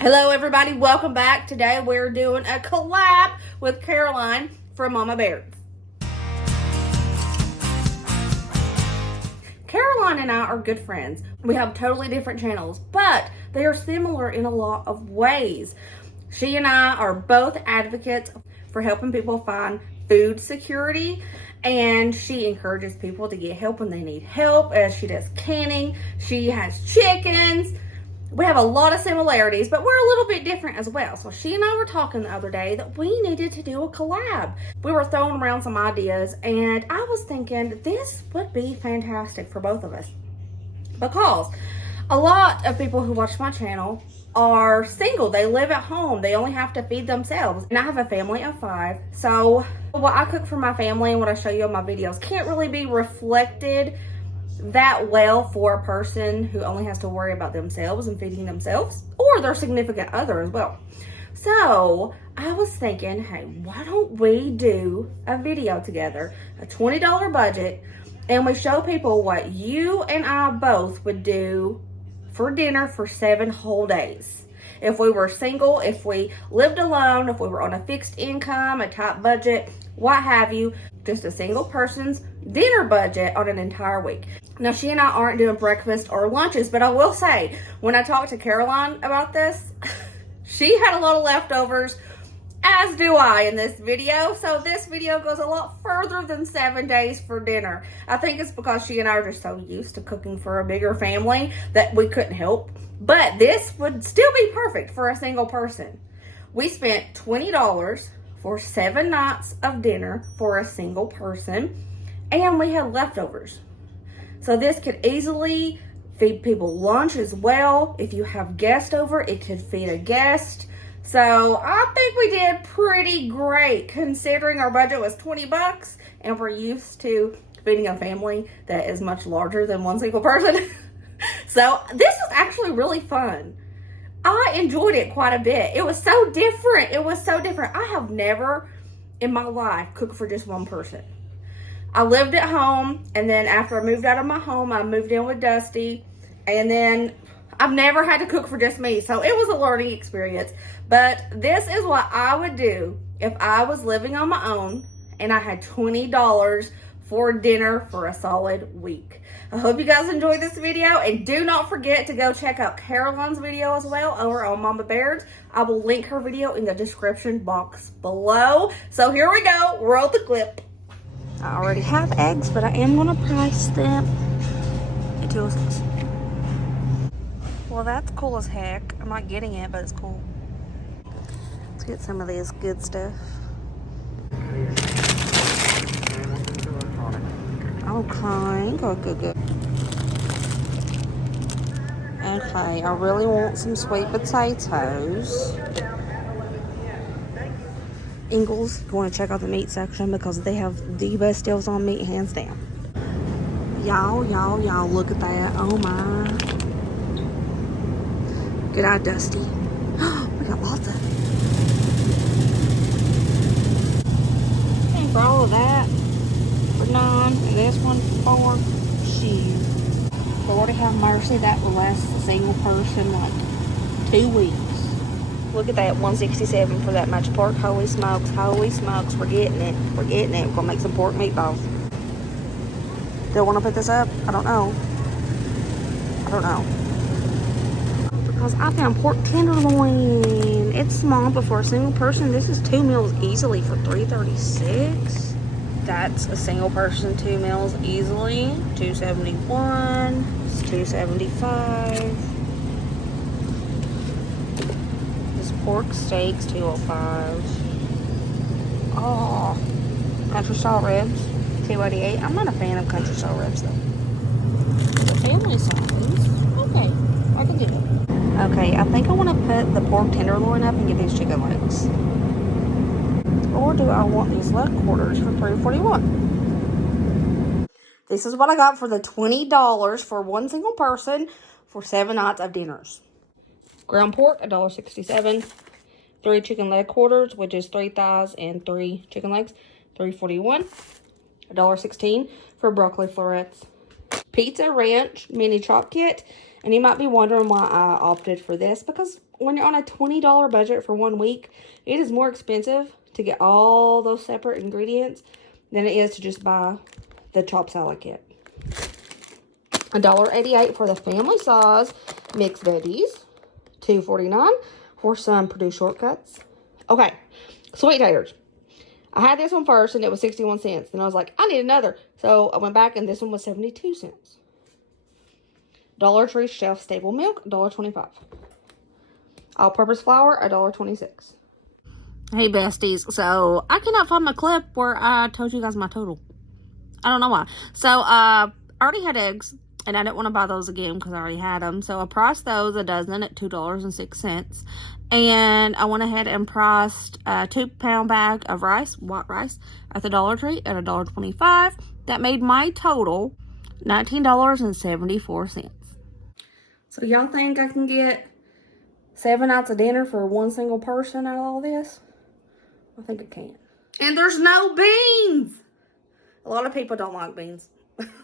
Hello everybody, welcome back. Today we're doing a collab with Caroline from Mama Baird. Caroline and I are good friends. We have totally different channels, but they are similar in a lot of ways. She and I are both advocates for helping people find food security, and she encourages people to get help when they need help, as she does canning. She has chickens. We have a lot of similarities, but we're a little bit different as well. So she and I were talking the other day that we needed to do a collab. We were throwing around some ideas, and I was thinking this would be fantastic for both of us, because a lot of people who watch my channel are single. They live at home. They only have to feed themselves. And I have a family of 5. So what I cook for my family and what I show you on my videos can't really be reflected that well for a person who only has to worry about themselves and feeding themselves, or their significant other as well. So I was thinking, hey, why don't we do a video together, a $20 budget, and we show people what you and I both would do for dinner for 7 whole days. If we were single, if we lived alone, if we were on a fixed income, a tight budget, what have you, just a single person's dinner budget on an entire week. Now, she and I aren't doing breakfast or lunches, but I will say, when I talked to Caroline about this, she had a lot of leftovers, as do I in this video. So this video goes a lot further than 7 days for dinner. I think it's because she and I are just so used to cooking for a bigger family that we couldn't help. But this would still be perfect for a single person. We spent $20 for 7 nights of dinner for a single person, and we had leftovers. So this could easily feed people lunch as well. If you have guests over, it could feed a guest. So I think we did pretty great considering our budget was $20 and we're used to feeding a family that is much larger than one single person. So this was actually really fun. I enjoyed it quite a bit. It was so different. I have never in my life cooked for just one person. I lived at home, and then after I moved out of my home, I moved in with Dusty, and then I've never had to cook for just me, so it was a learning experience. But this is what I would do if I was living on my own and I had $20 for dinner for a solid week. I hope you guys enjoyed this video, and do not forget to go check out Caroline's video as well over on Mama Baird's. I will link her video in the description box below. So here we go, roll the clip. I already have eggs, but I am going to price them at $2.06. Well, that's cool as heck. I'm not getting it, but it's cool. Let's get some of this good stuff. Okay, good. Okay, I really want some sweet potatoes. Ingles, you want to check out the meat section because they have the best deals on meat, hands down. Y'all, look at that. Oh my. Good eye, Dusty. We got lots of it. And for all of that, for $9, and this one for $2. Lord have mercy, that will last a single person like 2 weeks. Look at that, $167 for that much pork. Holy smokes, we're getting it. We're gonna make some pork meatballs. Do I want to put this up? I don't know. Because I found pork tenderloin. It's small, but for a single person, this is 2 meals easily for $3.36. That's a single person 2 meals easily. $2.71. It's $2.75. Pork steaks, $2.05. Oh, country style ribs, $2.88. I'm not a fan of country style ribs though. The family size, okay, I can do it. Okay, I think I want to put the pork tenderloin up and get these chicken legs. Or do I want these leg quarters for $3.41? This is what I got for the $20 for one single person for 7 nights of dinners. Ground pork, $1.67. 3 chicken leg quarters, which is 3 thighs and 3 chicken legs, $3.41. $1.16 for broccoli florets. Pizza Ranch mini chop kit. And you might be wondering why I opted for this, because when you're on a $20 budget for 1 week, it is more expensive to get all those separate ingredients than it is to just buy the chopped salad kit. $1.88 for the family size mixed veggies. $2.49 for some Purdue shortcuts. Okay, sweet taters. I had this one first and it was 61 cents. Then I was like, I need another. So I went back and this one was 72 cents. Dollar Tree shelf stable milk, $1.25. All-purpose flour, $1.26. Hey besties, so I cannot find my clip where I told you guys my total. I don't know why. So I already had eggs, and I didn't want to buy those again because I already had them. So I priced those a dozen at $2.06. And I went ahead and priced a 2-pound bag of rice, white rice, at the Dollar Tree at $1.25. That made my total $19.74. So y'all think I can get 7 nights of dinner for one single person out of all this? I think I can. And there's no beans. A lot of people don't like beans.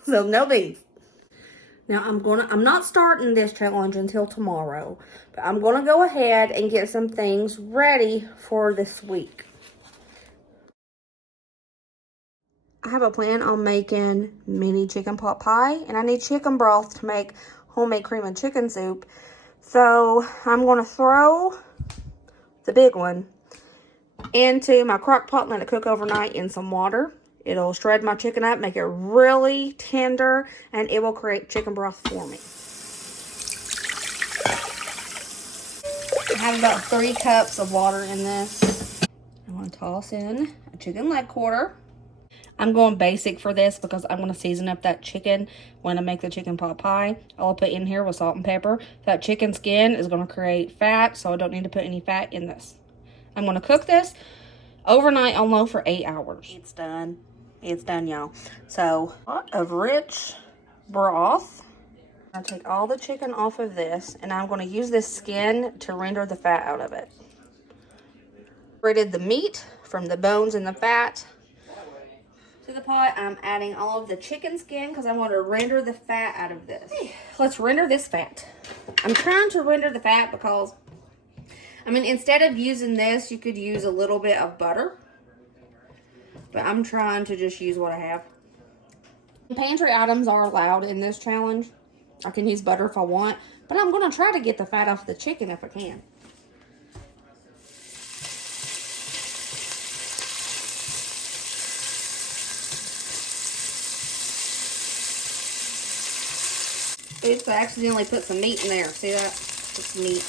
So no beans. Now I'm not starting this challenge until tomorrow, but I'm gonna go ahead and get some things ready for this week. I have a plan on making mini chicken pot pie, and I need chicken broth to make homemade cream and chicken soup. So I'm gonna throw the big one into my crock pot and let it cook overnight in some water. It'll shred my chicken up, make it really tender, and it will create chicken broth for me. I have about 3 cups of water in this. I'm going to toss in a chicken leg quarter. I'm going basic for this because I'm going to season up that chicken when I make the chicken pot pie. All I put in here was salt and pepper. That chicken skin is going to create fat, so I don't need to put any fat in this. I'm going to cook this overnight on low for 8 hours. It's done. It's done, y'all. So, a lot of rich broth. I'll take all the chicken off of this, and I'm going to use this skin to render the fat out of it. Separated the meat from the bones and the fat. To the pot, I'm adding all of the chicken skin because I want to render the fat out of this. Let's render this fat. I'm trying to render the fat because, I mean, instead of using this, you could use a little bit of butter. But I'm trying to just use what I have. Pantry items are allowed in this challenge. I can use butter if I want, but I'm going to try to get the fat off the chicken if I can. Oops, I accidentally put some meat in there. See that? It's meat.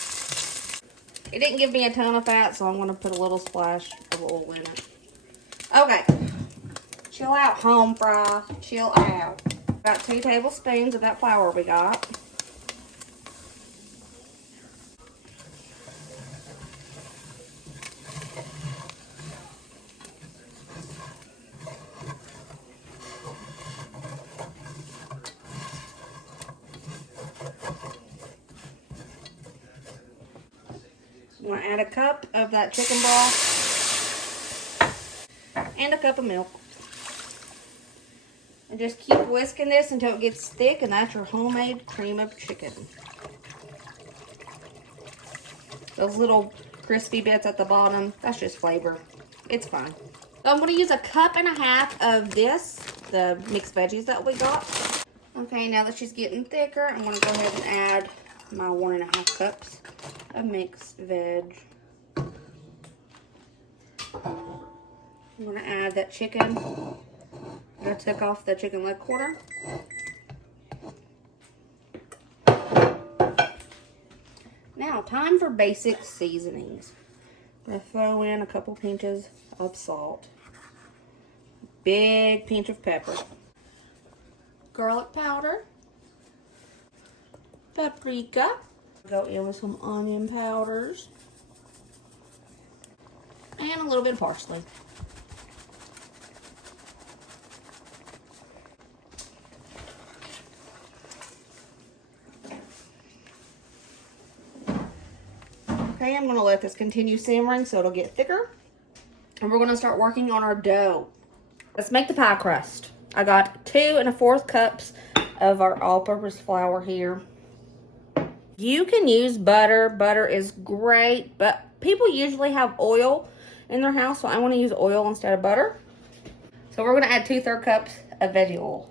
It didn't give me a ton of fat, so I'm going to put a little splash of oil in it. Okay. Chill out, home fry. Chill out. About 2 tablespoons of that flour we got. I'm going to add a cup of that chicken broth and a cup of milk. And just keep whisking this until it gets thick, and that's your homemade cream of chicken. Those little crispy bits at the bottom, that's just flavor. It's fine. So I'm going to use a cup and a half of this, the mixed veggies that we got. Okay, now that she's getting thicker, I'm going to go ahead and add my 1.5 cups of mixed veg. I'm going to add that chicken. I took off the chicken leg quarter. Now, time for basic seasonings. I'm going to throw in a couple pinches of salt. Big pinch of pepper. Garlic powder. Paprika. Go in with some onion powders. And a little bit of parsley. Okay, I'm going to let this continue simmering so it'll get thicker. And we're going to start working on our dough. Let's make the pie crust. I got 2 1/4 cups of our all-purpose flour here. You can use butter. Butter is great, but people usually have oil in their house, so I want to use oil instead of butter. So we're going to add 2/3 cups of veggie oil.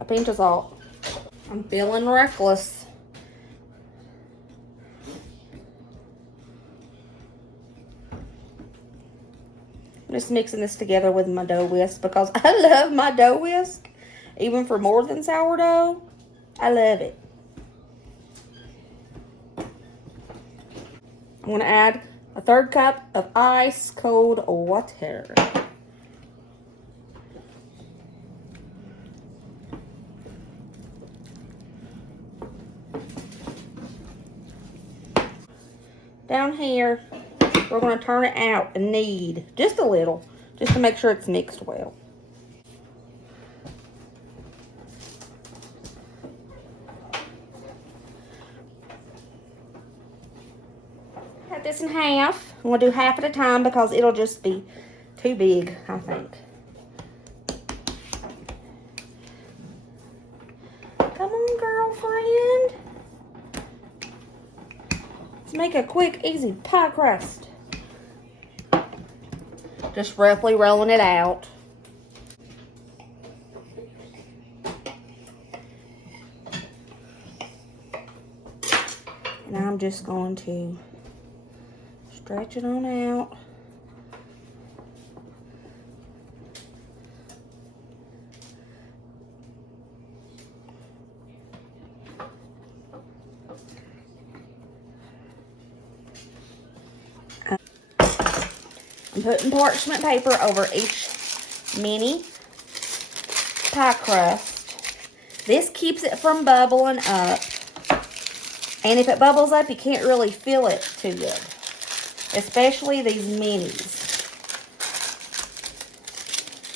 A pinch of salt. I'm feeling reckless. I'm just mixing this together with my dough whisk because I love my dough whisk. Even for more than sourdough, I love it. I'm going to add 1/3 cup of ice cold water. Down here, we're going to turn it out and knead just a little, just to make sure it's mixed well. Cut this in half. I'm going to do half at a time because it'll just be too big, I think. Come on, girlfriend. Let's make a quick, easy pie crust. Just roughly rolling it out. And I'm just going to stretch it on out. I'm putting parchment paper over each mini pie crust. This keeps it from bubbling up. And if it bubbles up, you can't really feel it too good. Especially these minis.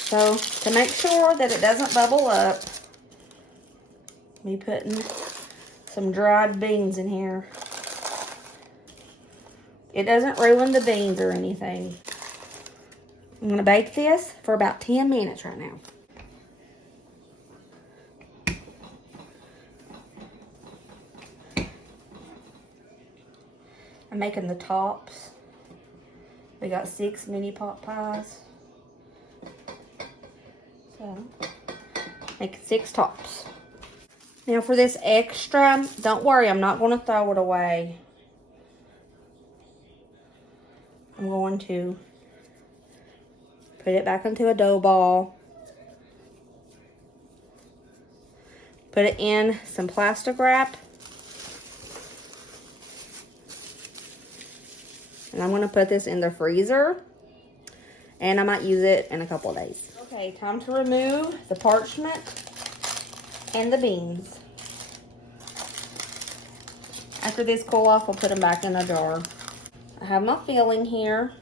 So, to make sure that it doesn't bubble up, me putting some dried beans in here. It doesn't ruin the beans or anything. I'm going to bake this for about 10 minutes right now. I'm making the tops. We got 6 mini pot pies. So, make 6 tops. Now for this extra, don't worry, I'm not going to throw it away. I'm going to put it back into a dough ball. Put it in some plastic wrap. And I'm going to put this in the freezer. And I might use it in a couple of days. Okay, time to remove the parchment and the beans. After these cool off, I'll put them back in a jar. I have my filling here.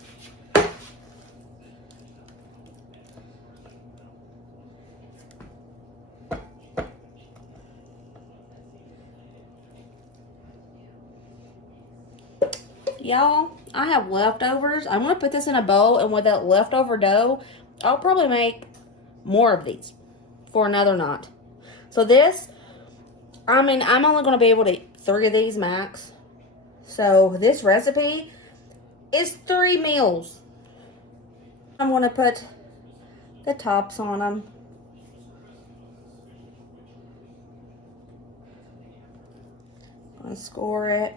Y'all, I have leftovers. I'm going to put this in a bowl, and with that leftover dough, I'll probably make more of these for another night. So this, I mean, I'm only going to be able to eat 3 of these max. So this recipe is 3 meals. I'm going to put the tops on them. I'm going to score it.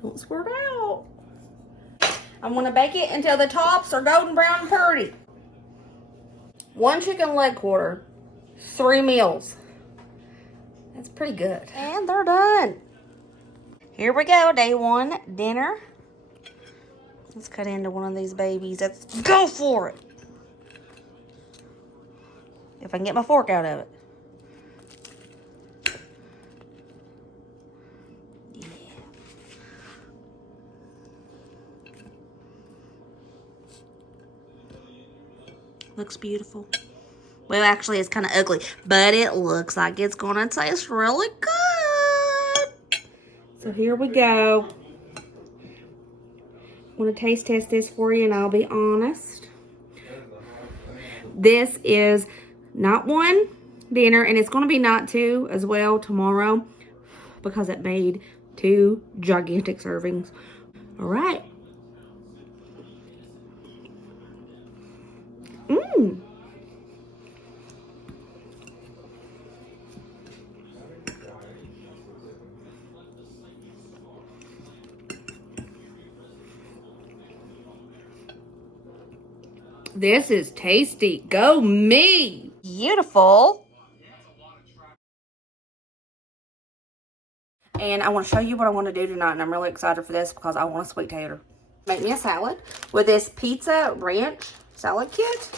Don't squirt out. I'm going to bake it until the tops are golden brown and pretty. 1 chicken leg quarter. 3 meals. That's pretty good. And they're done. Here we go, day 1 dinner. Let's cut into one of these babies. Let's go for it. If I can get my fork out of it. Looks beautiful. Well, actually, it's kind of ugly, but it looks like it's going to taste really good. So here we go. I'm going to taste test this for you, and I'll be honest. This is not one dinner, and it's going to be not two as well tomorrow because it made 2 gigantic servings. All right. Mmm. This is tasty. Go me. Beautiful. And I want to show you what I want to do tonight, and I'm really excited for this because I want a sweet tater. Make me a salad with this pizza ranch salad kit.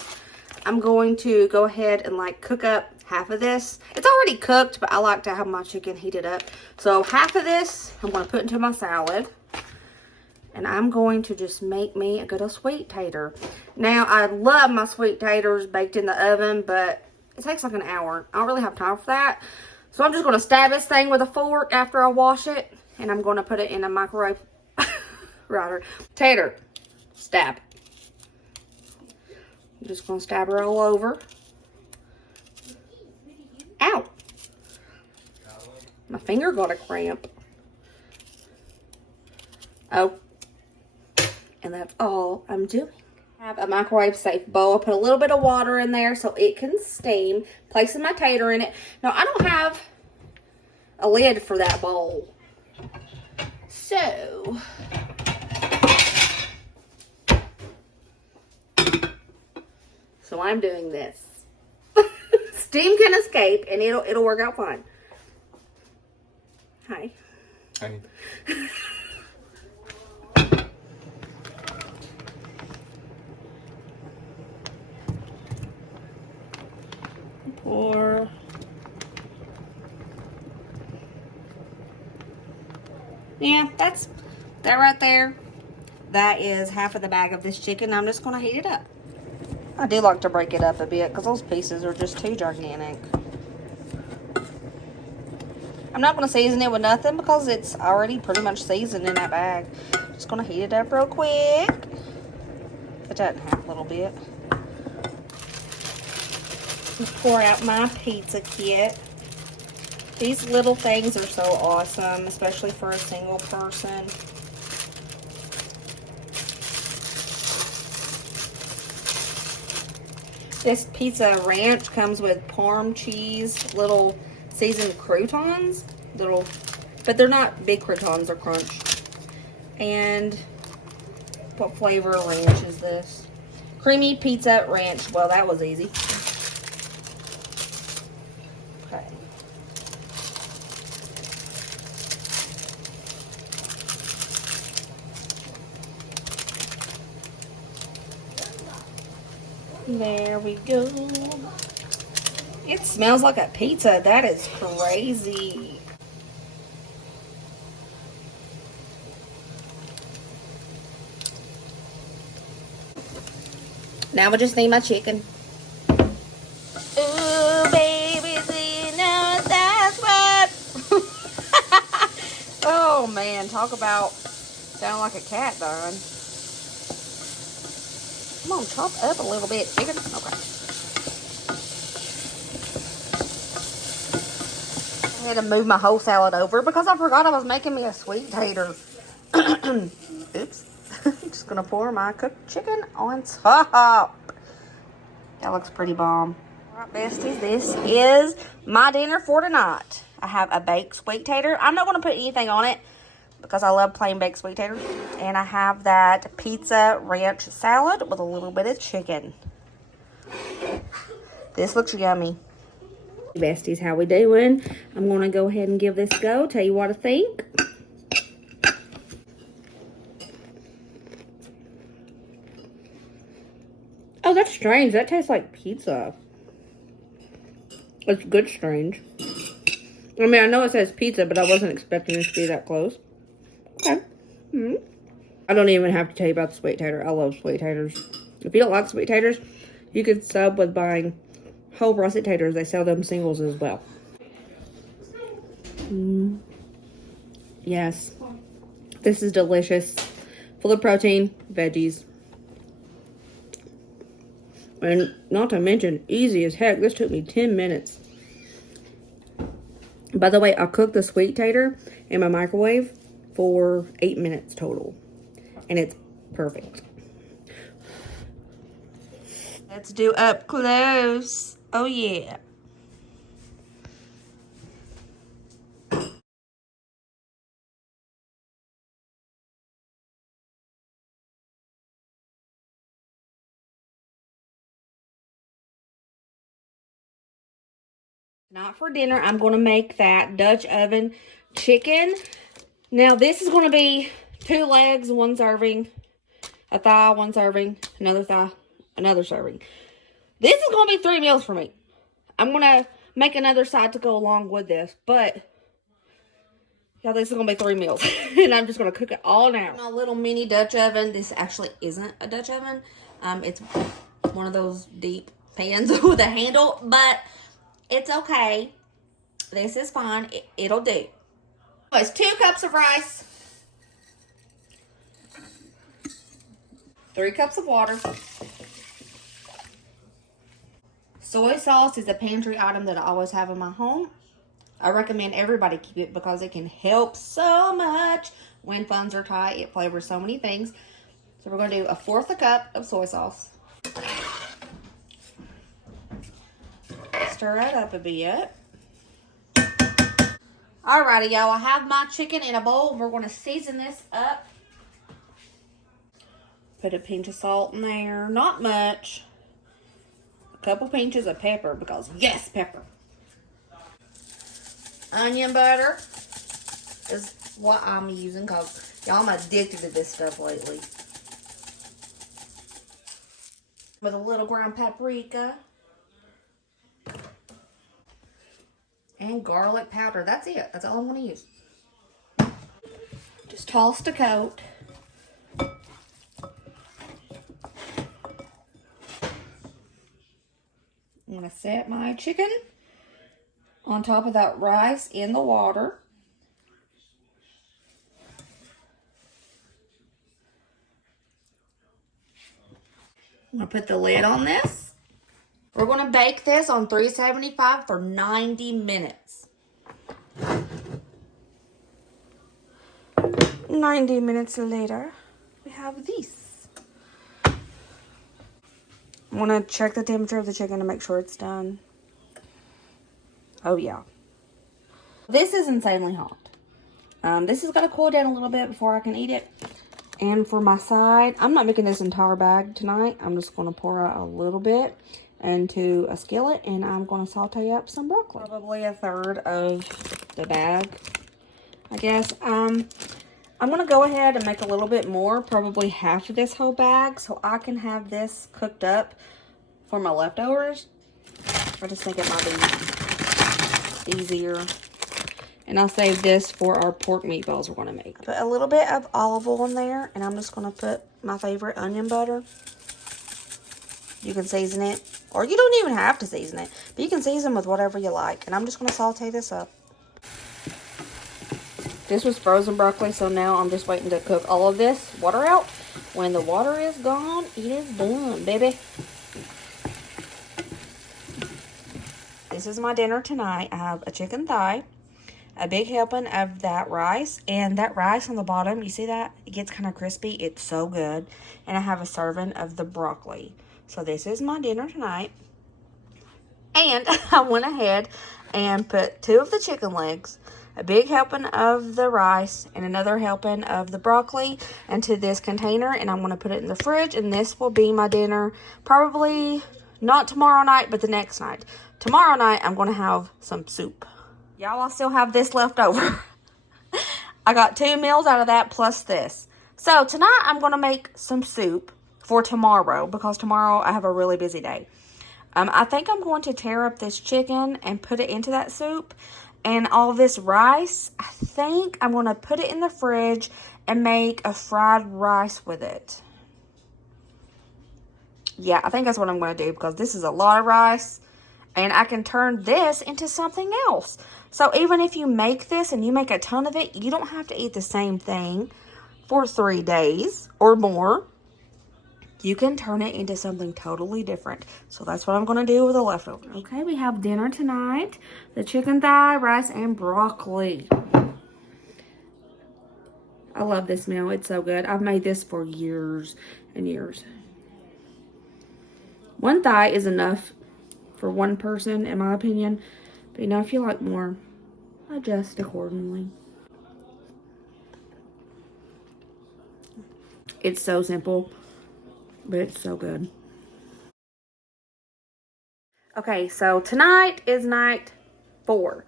I'm going to go ahead and like cook up half of this. It's already cooked, but I like to have my chicken heated up. So half of this I'm going to put into my salad. And I'm going to just make me a good old sweet tater. Now, I love my sweet taters baked in the oven, but it takes like an hour. I don't really have time for that. So I'm just going to stab this thing with a fork after I wash it. And I'm going to put it in a microwave. Rider. Tater. Stab. I'm just going to stab her all over. Ow. My finger got a cramp. Oh. And that's all I'm doing. I have a microwave safe bowl. I put a little bit of water in there so it can steam. Placing my tater in it. Now, I don't have a lid for that bowl. So, I'm doing this. Steam can escape and it'll work out fine. Hi. Hi. Or yeah, that's that right there. That is half of the bag of this chicken. I'm just going to heat it up. I do like to break it up a bit because those pieces are just too gigantic. I'm not going to season it with nothing because it's already pretty much seasoned in that bag. Just going to heat it up real quick. Put that in half a little bit. Pour out my pizza kit. These little things are so awesome, especially for a single person. This pizza ranch comes with Parm cheese, little seasoned croutons, but they're not big croutons, they're crunched. And what flavor ranch is this? Creamy pizza ranch. Well, that was easy. Okay. There we go. It smells like a pizza. That is crazy. Now we just need my chicken. Ooh, baby, do you know that's what? Oh, man. Talk about sound like a cat dying. Come on, chop up a little bit, chicken. Okay. I had to move my whole salad over because I forgot I was making me a sweet tater. Oops. Just gonna pour my cooked chicken on top. That looks pretty bomb. All right, besties, this is my dinner for tonight. I have a baked sweet tater. I'm not gonna put anything on it because I love plain baked sweet taters. And I have that pizza ranch salad with a little bit of chicken. This looks yummy. Besties, how we doing? I'm going to go ahead and give this a go. Tell you what I think. Oh, that's strange. That tastes like pizza. It's good strange. I mean, I know it says pizza, but I wasn't expecting it to be that close. Okay. I don't even have to tell you about the sweet tater. I love sweet taters. If you don't like sweet taters, you could sub with buying whole russet taters. They sell them singles as well. Yes. This is delicious. Full of protein, veggies. And not to mention, easy as heck. This took me 10 minutes. By the way, I cooked the sweet tater in my microwave for 8 minutes total. And it's perfect. Let's do up close. Oh, yeah. Not for dinner. I'm going to make that Dutch oven chicken. Now, this is going to be 2 legs, 1 serving, a thigh, 1 serving, another thigh, another serving. This is going to be 3 meals for me. I'm going to make another side to go along with this, but yeah, this is going to be 3 meals. And I'm just going to cook it all now. My little mini Dutch oven. This actually isn't a Dutch oven. It's one of those deep pans with a handle, but it's okay. This is fine. It'll do. It's 2 cups of rice, 3 cups of water. Soy sauce is a pantry item that I always have in my home. I recommend everybody keep it because it can help so much when funds are tight. It flavors so many things. So we're going to do 1/4 cup of soy sauce. Stir it up a bit. Alrighty, y'all. I have my chicken in a bowl. We're going to season this up. Put a pinch of salt in there. Not much. A couple pinches of pepper because, yes, pepper. Onion butter is what I'm using because, y'all, I'm addicted to this stuff lately. With a little ground paprika. And garlic powder. That's it. That's all I'm going to use. Just toss a coat. I'm going to set my chicken on top of that rice in the water. I'm going to put the lid on this. We're going to bake this on 375 for 90 minutes. 90 minutes later, we have this. I want to check the temperature of the chicken to make sure it's done. Oh, yeah. This is insanely hot. This is going to cool down a little bit before I can eat it. And for my side, I'm not making this entire bag tonight. I'm just going to pour out a little bit into a skillet, and I'm going to saute up some broccoli. Probably 1/3 of the bag, I guess. I'm going to go ahead and make a little bit more, probably half of this whole bag, so I can have this cooked up for my leftovers. I just think it might be easier. And I'll save this for our pork meatballs we're going to make. Put a little bit of olive oil in there, and I'm just going to put my favorite onion butter. You can season it, or you don't even have to season it, but you can season with whatever you like. And I'm just going to saute this up. This was frozen broccoli, so now I'm just waiting to cook all of this water out. When the water is gone, it is done, baby. This is my dinner tonight. I have a chicken thigh, a big helping of that rice, and that rice on the bottom, you see that? It gets kind of crispy. It's so good. And I have a serving of the broccoli. So this is my dinner tonight. And I went ahead and put 2 of the chicken legs, a big helping of the rice, and another helping of the broccoli into this container. And I'm going to put it in the fridge, and this will be my dinner probably not tomorrow night, but the next night. Tomorrow night, I'm going to have some soup. Y'all, I still have this left over. I got 2 meals out of that plus this. So tonight, I'm going to make some soup for tomorrow because tomorrow I have a really busy day. I think I'm going to tear up this chicken and put it into that soup. And all this rice, I think I'm going to put it in the fridge and make a fried rice with it. Yeah, I think that's what I'm going to do because this is a lot of rice. And I can turn this into something else. So even if you make this and you make a ton of it, you don't have to eat the same thing for 3 days or more. you can turn it into something totally different. So that's what I'm going to do with the leftovers. Okay, we have dinner tonight. The chicken thigh, rice, and broccoli. I love this meal. It's so good. I've made this for years and years. One thigh is enough for one person, in my opinion. But you know, if you like more, adjust accordingly. It's so simple, but it's so good. Okay, so tonight is night 4.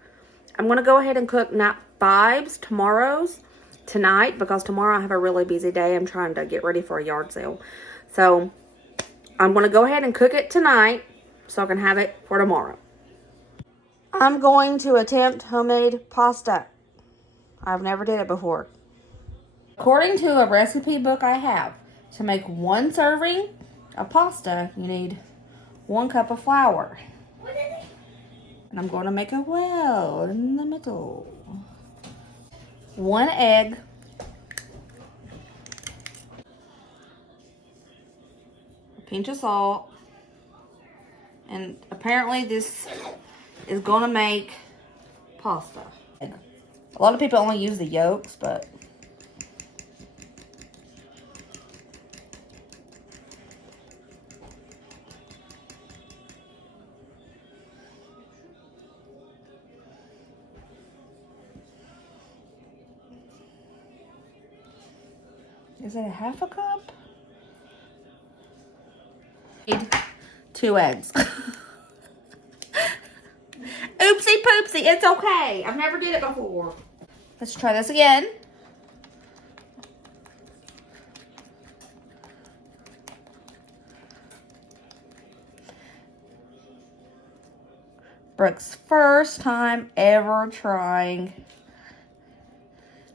I'm going to go ahead and cook night 5's tomorrow's tonight because tomorrow I have a really busy day. I'm trying to get ready for a yard sale. So I'm going to go ahead and cook it tonight so I can have it for tomorrow. I'm going to attempt homemade pasta. I've never did it before. According to a recipe book I have, to make 1 serving of pasta, you need 1 cup of flour. And I'm going to make a well in the middle. 1 egg. A pinch of salt. And apparently this is going to make pasta. A lot of people only use the yolks, but is it a half a cup? 2 eggs. Oopsie poopsie, it's okay. I've never did it before. Let's try this again. Brooke's first time ever trying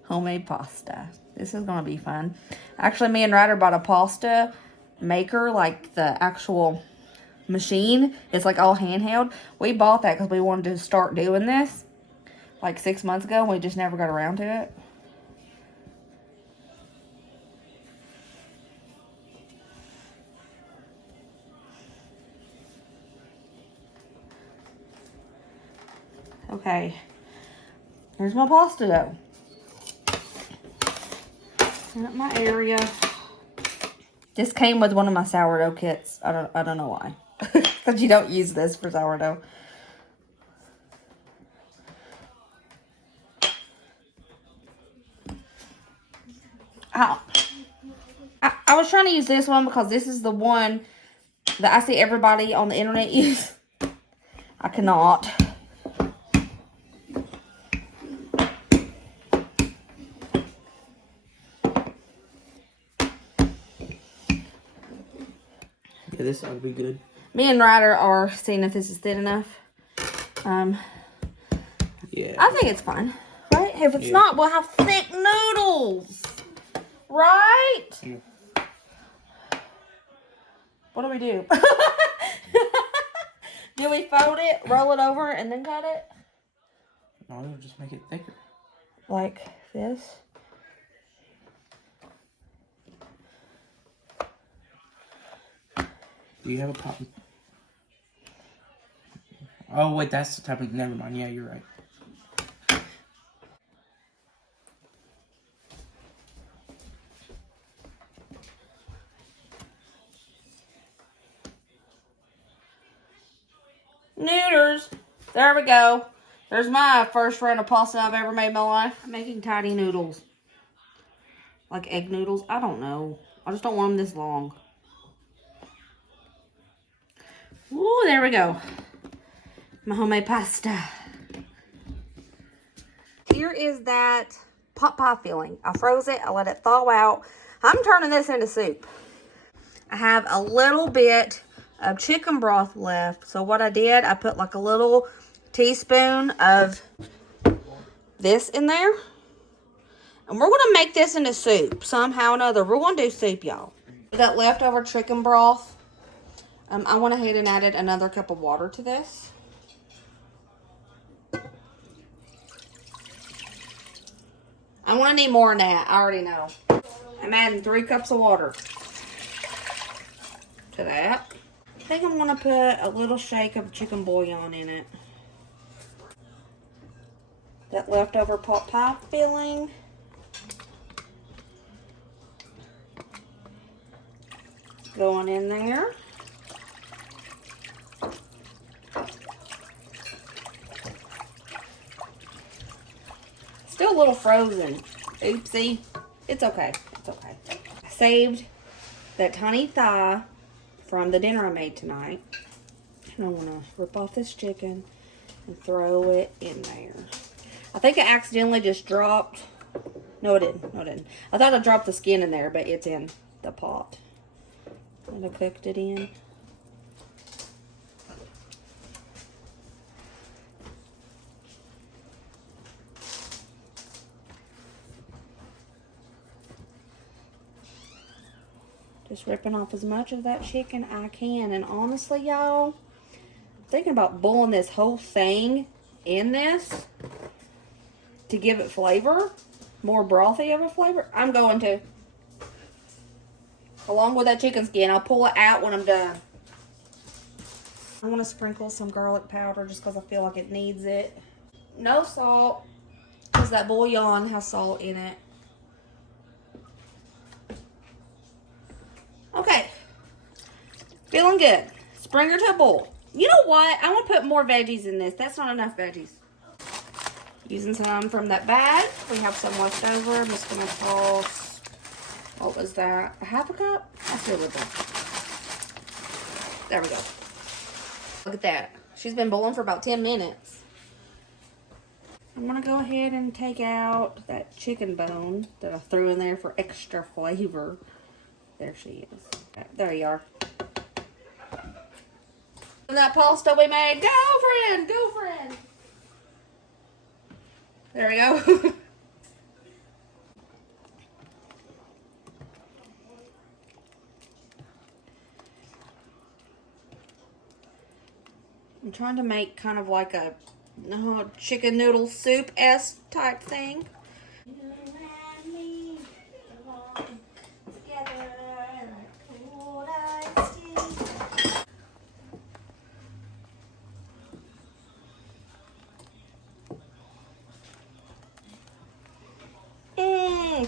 homemade pasta. This is gonna be fun. Actually, me and Ryder bought a pasta maker, like the actual machine. It's like all handheld. We bought that because we wanted to start doing this like 6 months ago and we just never got around to it. Okay, here's my pasta dough. Clean up my area. This came with one of my sourdough kits. I don't know why. Because you don't use this for sourdough. I was trying to use this one because this is the one that I see everybody on the internet use. I cannot. Yeah, this ought to be good. Me and Ryder are seeing if this is thin enough. Yeah. I think it's fine. Right? If it's not, we'll have thick noodles. Right? Yeah. What do we do? Do we fold it, roll it over, and then cut it? No, just make it thicker. Like this? Do you have a pop? Oh, wait, that's the type of... Never mind. Yeah, you're right. Noodles. There we go. There's my first round of pasta I've ever made in my life. I'm making tiny noodles. Like egg noodles. I don't know. I just don't want them this long. Ooh, there we go. My homemade pasta. Here is that pot pie filling. I froze it. I let it thaw out. I'm turning this into soup. I have a little bit of chicken broth left. So what I did, I put like a little teaspoon of this in there. And we're going to make this into soup somehow or another. We're going to do soup, y'all. That leftover chicken broth, I went ahead and added another cup of water to this. I'm going to need more than that. I already know. I'm adding 3 cups of water. I think I'm gonna put a little shake of chicken bouillon in it. That leftover pot pie filling. Going in there. Still a little frozen. Oopsie. It's okay. It's okay. I saved that tiny thigh from the dinner I made tonight. And I want to rip off this chicken and throw it in there. I think I accidentally just dropped. No, it didn't. No, it didn't. I thought I dropped the skin in there, but it's in the pot. And I cooked it in. Just ripping off as much of that chicken I can. And honestly, y'all, I'm thinking about boiling this whole thing in this to give it flavor. More brothy of a flavor. I'm going to. Along with that chicken skin, I'll pull it out when I'm done. I want to sprinkle some garlic powder just because I feel like it needs it. No salt, because that bouillon has salt in it. Okay. Feeling good. Bring her to a boil. You know what? I want to put more veggies in this. That's not enough veggies. Using some from that bag. We have some left over. I'm just going to toss, what was that? A half a cup? I'll fill with that. There we go. Look at that. She's been boiling for about 10 minutes. I'm going to go ahead and take out that chicken bone that I threw in there for extra flavor. There she is. There you are. And that pasta we made. Go, friend! Go, friend! There we go. I'm trying to make kind of like a chicken noodle soup-esque type thing.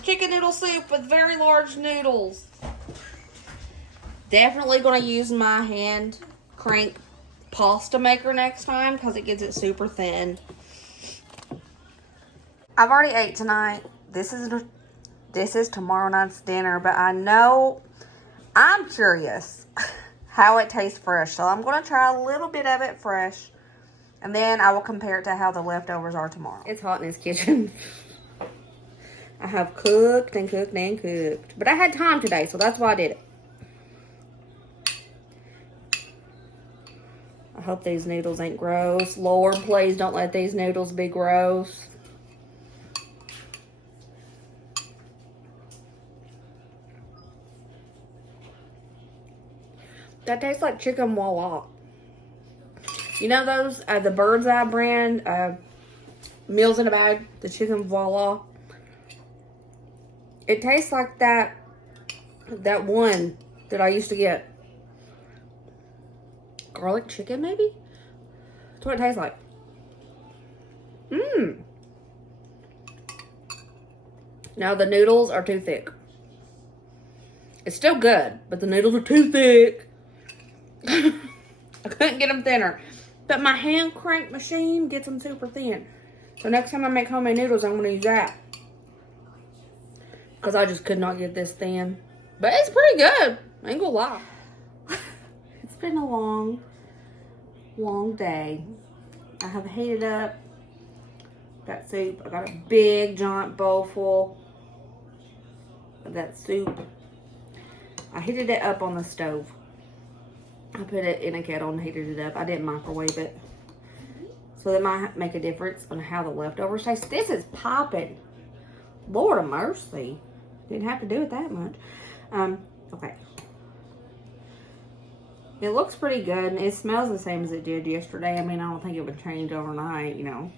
Chicken noodle soup with very large noodles. Definitely going to use my hand crank pasta maker next time because it gets it super thin. I've already ate tonight. This is tomorrow night's dinner, but I know I'm curious how it tastes fresh. So I'm going to try a little bit of it fresh, and then I will compare it to how the leftovers are tomorrow. It's hot in this kitchen. I have cooked and cooked and cooked. But I had time today, so that's why I did it. I hope these noodles ain't gross. Lord, please don't let these noodles be gross. That tastes like chicken voila. You know those, the Bird's Eye brand, meals in a bag, the chicken voila? It tastes like that one that I used to get. Garlic chicken, maybe? That's what it tastes like. Mmm. Now the noodles are too thick. It's still good, but the noodles are too thick. I couldn't get them thinner. But my hand crank machine gets them super thin. So next time I make homemade noodles, I'm going to use that. Because I just could not get this thin. But it's pretty good. I ain't gonna lie. It's been a long, long day. I have heated up that soup. I got a big giant bowl full of that soup. I heated it up on the stove. I put it in a kettle and heated it up. I didn't microwave it. So that might make a difference on how the leftovers taste. This is popping. Lord of mercy. Didn't have to do it that much. Okay. It looks pretty good, and it smells the same as it did yesterday. I mean, I don't think it would change overnight, you know.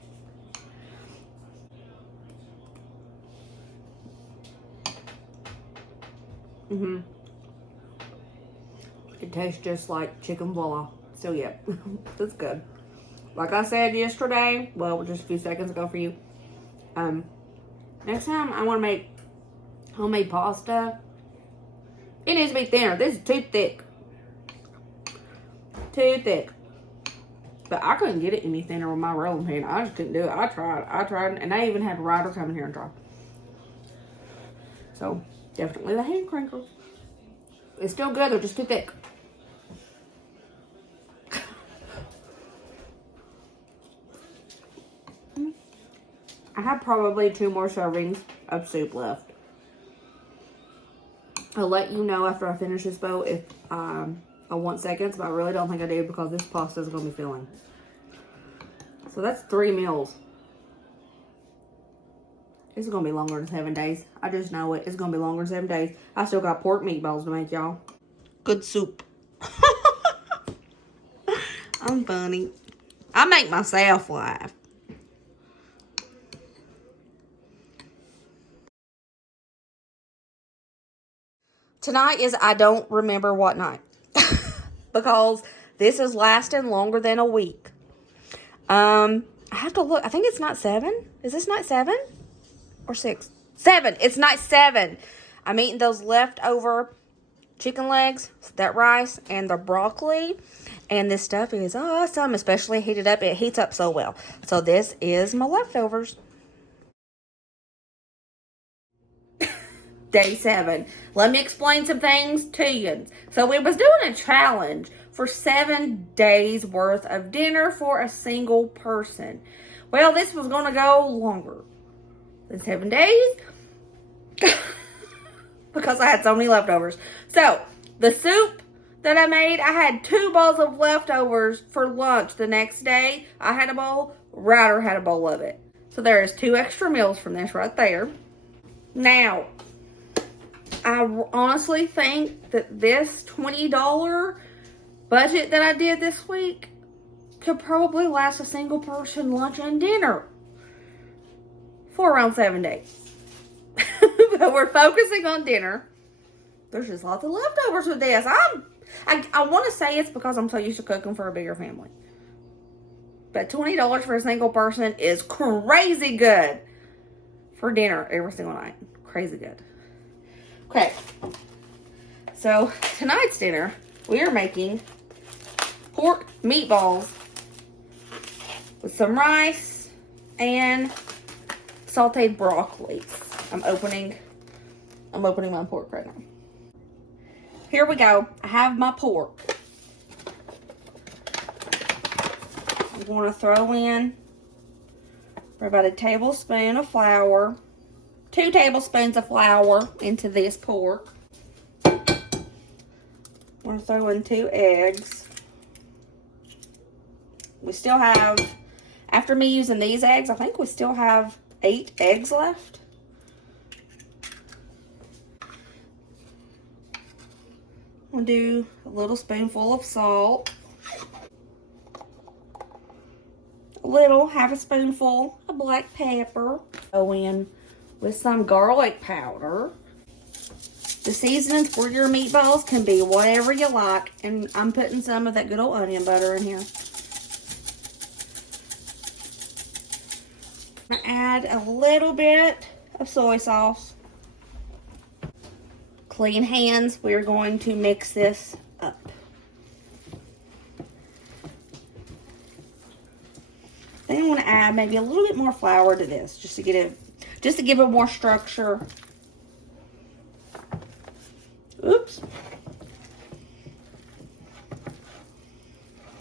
It tastes just like chicken voila. So yeah, that's good. Like I said yesterday, well, just a few seconds ago for you. Next time I want to make homemade pasta, it needs to be thinner. This is too thick. Too thick. But I couldn't get it any thinner with my rolling pin. I just couldn't do it. I tried, and I even had a rider come in here and try. So, definitely the hand cranker. It's still good, they're just too thick. I have probably 2 more servings of soup left. I'll let you know after I finish this bowl if I want seconds, but I really don't think I do because this pasta is going to be filling. So that's 3 meals. This is going to be longer than 7 days. I just know it. It's going to be longer than 7 days. I still got pork meatballs to make, y'all. Good soup. I'm funny. I make myself laugh. Tonight is I don't remember what night. Because this is lasting longer than a week. I have to look. I think it's night 7. Is this night 7? Or 6? 7. It's night 7. I'm eating those leftover chicken legs, that rice, and the broccoli. And this stuff is awesome, especially heated up. It heats up so well. So this is my leftovers. Day 7. Let me explain some things to you. So we was doing a challenge for 7 days worth of dinner for a single person. Well, this was going to go longer than 7 days because I had so many leftovers. So the soup that I made, I had 2 bowls of leftovers for lunch the next day. I had a bowl, Ryder had a bowl of it. So there is 2 extra meals from this right there. Now, I honestly think that this $20 budget that I did this week could probably last a single person lunch and dinner for around 7 days. But we're focusing on dinner. There's just lots of leftovers with this. I want to say it's because I'm so used to cooking for a bigger family. But $20 for a single person is crazy good for dinner every single night. Crazy good. Okay, so tonight's dinner, we are making pork meatballs with some rice and sauteed broccoli. I'm opening my pork right now. Here we go. I have my pork. I'm going to throw in about a tablespoon of flour. 2 tablespoons of flour into this pork. I'm going to throw in 2 eggs. We still have, after me using these eggs, I think we still have 8 eggs left. I'm going to do a little spoonful of salt. A little, half a spoonful of black pepper. Go in with some garlic powder. The seasonings for your meatballs can be whatever you like, and I'm putting some of that good old onion butter in here. I'm gonna add a little bit of soy sauce. Clean hands, we're going to mix this up. Then I want to add maybe a little bit more flour to this, just to give it more structure. Oops.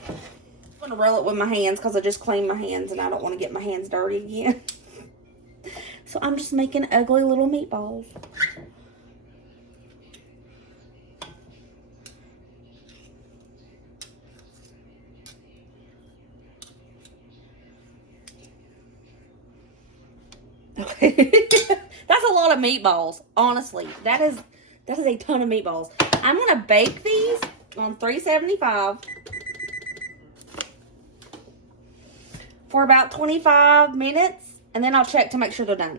I'm going to roll it with my hands because I just cleaned my hands and I don't want to get my hands dirty again. So I'm just making ugly little meatballs. Okay. That's a lot of meatballs, honestly. That is a ton of meatballs. I'm going to bake these on 375 for about 25 minutes, and then I'll check to make sure they're done.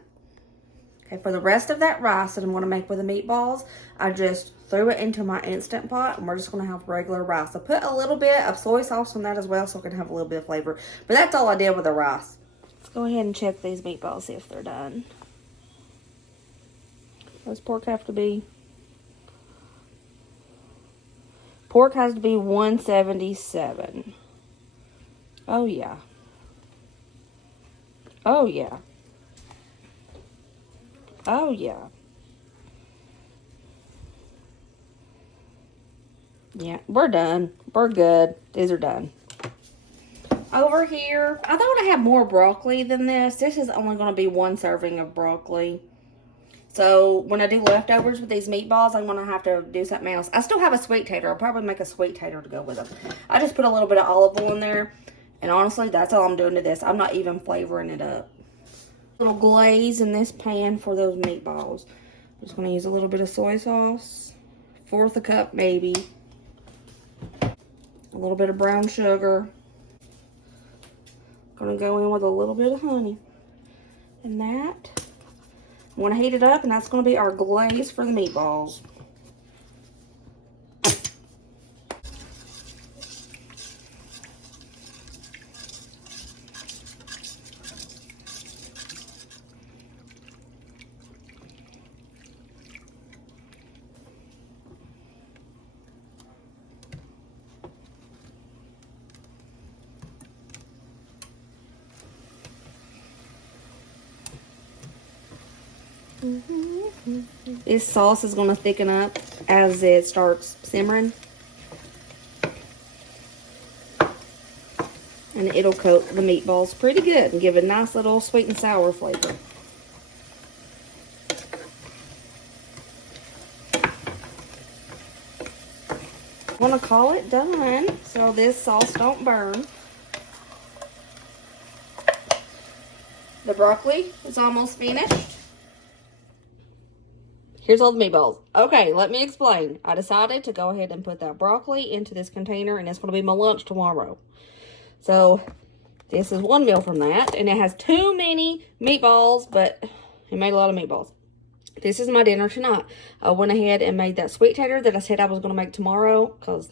Okay, for the rest of that rice that I'm going to make with the meatballs, I just threw it into my Instant Pot, and we're just going to have regular rice. I put a little bit of soy sauce on that as well, so it can have a little bit of flavor. But that's all I did with the rice. Let's go ahead and check these meatballs, see if they're done. Does pork have to be? Pork has to be 177. Oh, yeah. Oh, yeah. Oh, yeah. Yeah, we're done. We're good. These are done. Over here, I thought I had more broccoli than this. This is only going to be 1 serving of broccoli. So when I do leftovers with these meatballs, I'm going to have to do something else. I still have a sweet tater. I'll probably make a sweet tater to go with them. I just put a little bit of olive oil in there. And honestly, that's all I'm doing to this. I'm not even flavoring it up. Little glaze in this pan for those meatballs. I'm just going to use a little bit of soy sauce. 1/4 cup maybe. A little bit of brown sugar. Going to go in with a little bit of honey. And that. I'm going to heat it up, and that's going to be our glaze for the meatballs. This sauce is going to thicken up as it starts simmering. And it'll coat the meatballs pretty good and give a nice little sweet and sour flavor. I'm going to call it done so this sauce don't burn. The broccoli is almost finished. Here's all the meatballs. Okay, let me explain. I decided to go ahead and put that broccoli into this container, and it's going to be my lunch tomorrow. So, this is 1 meal from that, and it has too many meatballs, but it made a lot of meatballs. This is my dinner tonight. I went ahead and made that sweet tater that I said I was going to make tomorrow, because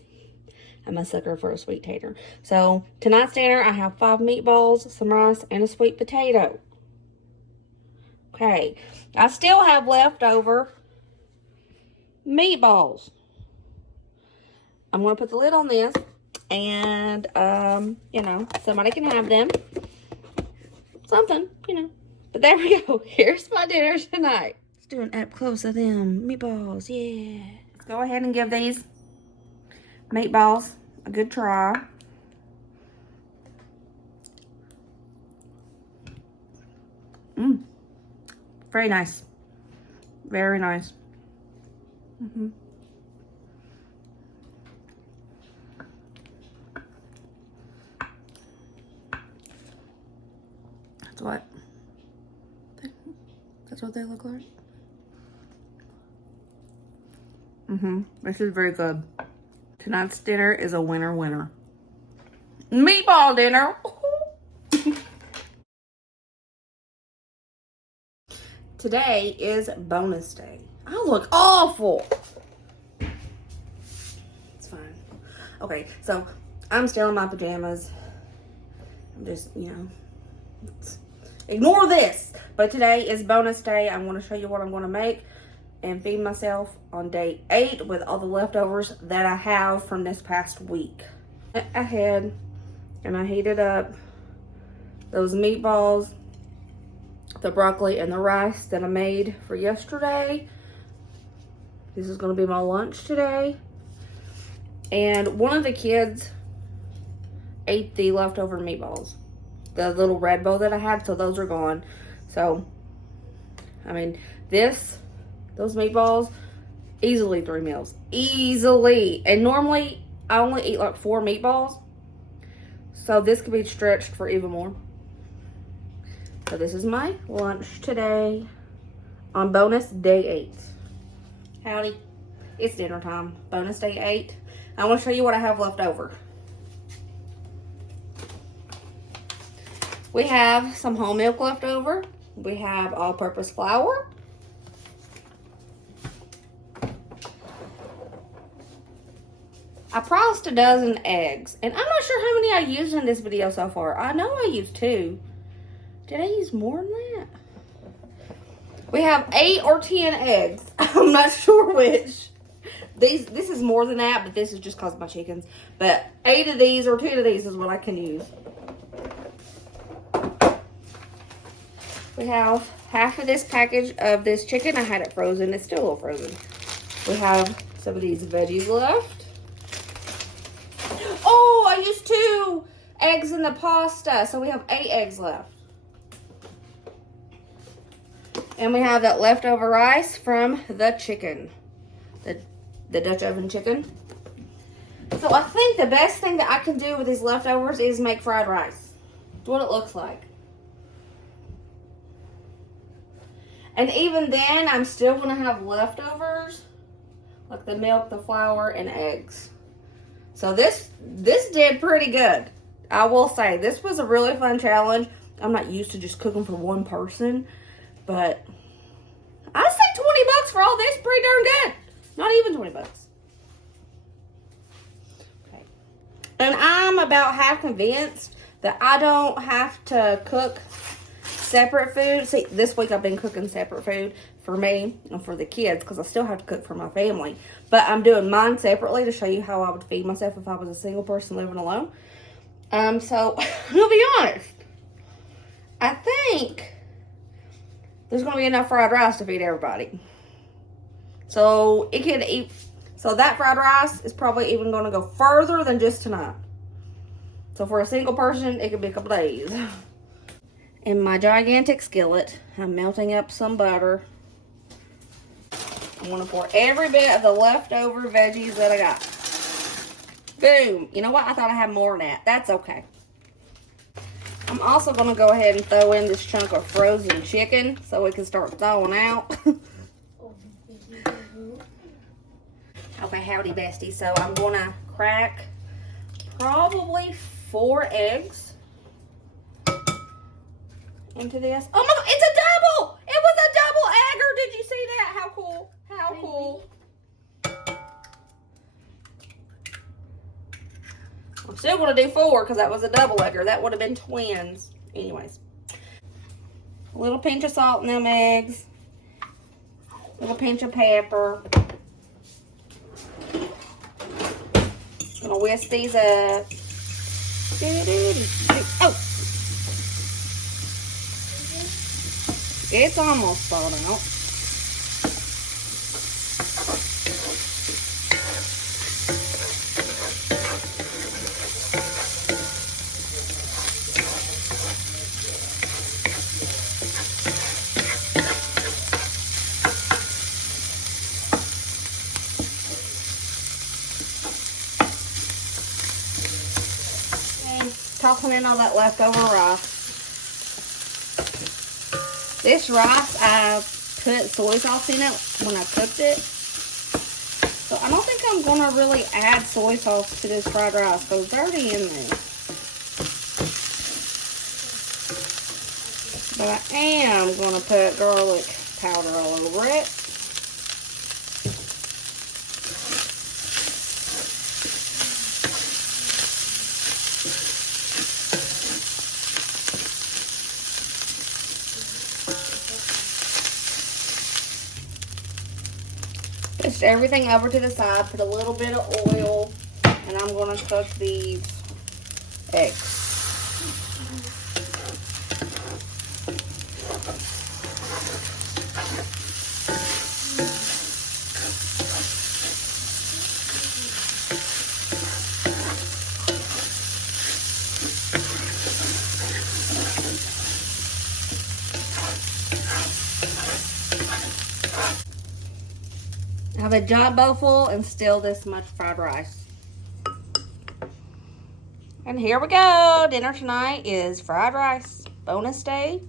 I'm a sucker for a sweet tater. So, tonight's dinner, I have 5 meatballs, some rice, and a sweet potato. Okay, I still have leftover meatballs. I'm going to put the lid on this, and, you know, somebody can have them. Something, you know. But there we go. Here's my dinner tonight. Let's do an up close of them meatballs. Yeah. Let's go ahead and give these meatballs a good try. Very nice. Very nice. That's what they look like. This is very good. Tonight's dinner is a winner. Meatball dinner. Today is bonus day. I look awful. It's fine. Okay, so I'm still in my pajamas. I'm just, you know, ignore this. But today is bonus day. I'm going to show you what I'm going to make and feed myself on day 8 with all the leftovers that I have from this past week. Ahead, and I heated up those meatballs, the broccoli, and the rice that I made for yesterday. This is going to be my lunch today. And one of the kids ate the leftover meatballs, the little red bowl that I had, so those are gone. So, I mean, those meatballs, easily 3 meals. Easily. And normally, I only eat like 4 meatballs. So this could be stretched for even more. So this is my lunch today on bonus day 8. Howdy. It's dinner time. Bonus day 8. I want to show you what I have left over. We have some whole milk left over. We have all-purpose flour. I priced a dozen eggs. And I'm not sure how many I used in this video so far. I know I used 2. Did I use more than that? We have 8 or 10 eggs. I'm not sure which. This is more than that, but this is just because of my chickens. But 8 of these or 10 of these is what I can use. We have half of this package of this chicken. I had it frozen. It's still a little frozen. We have some of these veggies left. Oh, I used 2 eggs in the pasta. So we have 8 eggs left. And we have that leftover rice from the chicken. The Dutch oven chicken. So I think the best thing that I can do with these leftovers is make fried rice. That's what it looks like. And even then, I'm still going to have leftovers. Like the milk, the flour, and eggs. So this did pretty good. I will say, this was a really fun challenge. I'm not used to just cooking for one person. But I'd say $20 for all this, pretty darn good. Not even $20. Okay. And I'm about half convinced that I don't have to cook separate food. See, this week I've been cooking separate food for me and for the kids because I still have to cook for my family. But I'm doing mine separately to show you how I would feed myself if I was a single person living alone. So, I'll be honest. I think there's going to be enough fried rice to feed everybody. So that fried rice is probably even going to go further than just tonight. So for a single person, it could be a couple days. In my gigantic skillet, I'm melting up some butter. I'm going to pour every bit of the leftover veggies that I got. Boom. You know what? I thought I had more than that. That's okay. I'm also going to go ahead and throw in this chunk of frozen chicken so we can start thawing out. Okay, howdy bestie. So I'm going to crack probably 4 eggs into this. Oh my God, it's a double! It was a double egger. Did you see that? How cool. How cool. I'm still going to do 4 because that was a double egger. That would have been twins. Anyways. A little pinch of salt in them eggs. A little pinch of pepper. Gonna whisk these up. Oh! It's almost thawed out. Tossing in all that leftover rice. This rice, I put soy sauce in it when I cooked it. So I don't think I'm going to really add soy sauce to this fried rice because it's already in there. But I am going to put garlic powder all over it. Just everything over to the side. Put a little bit of oil. And I'm going to cook these eggs. I have a giant bowl full and still this much fried rice. And here we go. Dinner tonight is fried rice. Bonus day.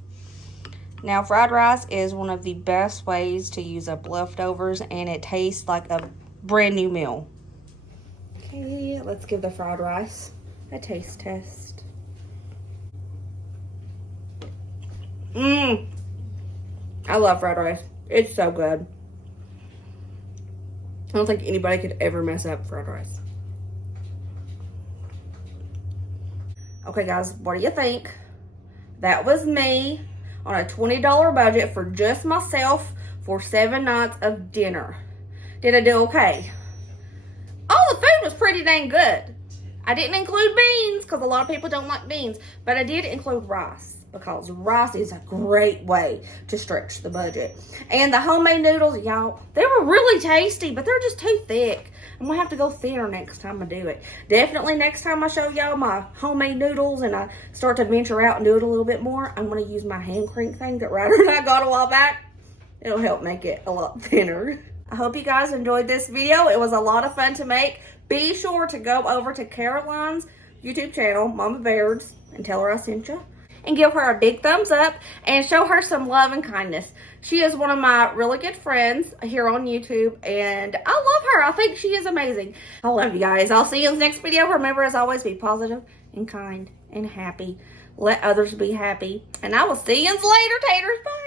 Now, fried rice is one of the best ways to use up leftovers, and it tastes like a brand new meal. Okay, let's give the fried rice a taste test. I love fried rice. It's so good. I don't think anybody could ever mess up fried rice. Okay, guys, what do you think? That was me on a $20 budget for just myself for 7 nights of dinner. Did I do okay? All the food was pretty dang good. I didn't include beans because a lot of people don't like beans, but I did include rice because rice is a great way to stretch the budget. And the homemade noodles, y'all, they were really tasty, but they're just too thick. I'm gonna have to go thinner next time I do it. Definitely next time I show y'all my homemade noodles and I start to venture out and do it a little bit more, I'm gonna use my hand crank thing that Ryder and I got a while back. It'll help make it a lot thinner. I hope you guys enjoyed this video. It was a lot of fun to make. Be sure to go over to Caroline's YouTube channel, Mama Baird's, and tell her I sent you. And give her a big thumbs up and show her some love and kindness. She is one of my really good friends here on YouTube, and I love her. I think she is amazing. I love you guys. I'll see you in the next video. Remember, as always, be positive and kind and happy. Let others be happy. And I will see you later, taters. Bye.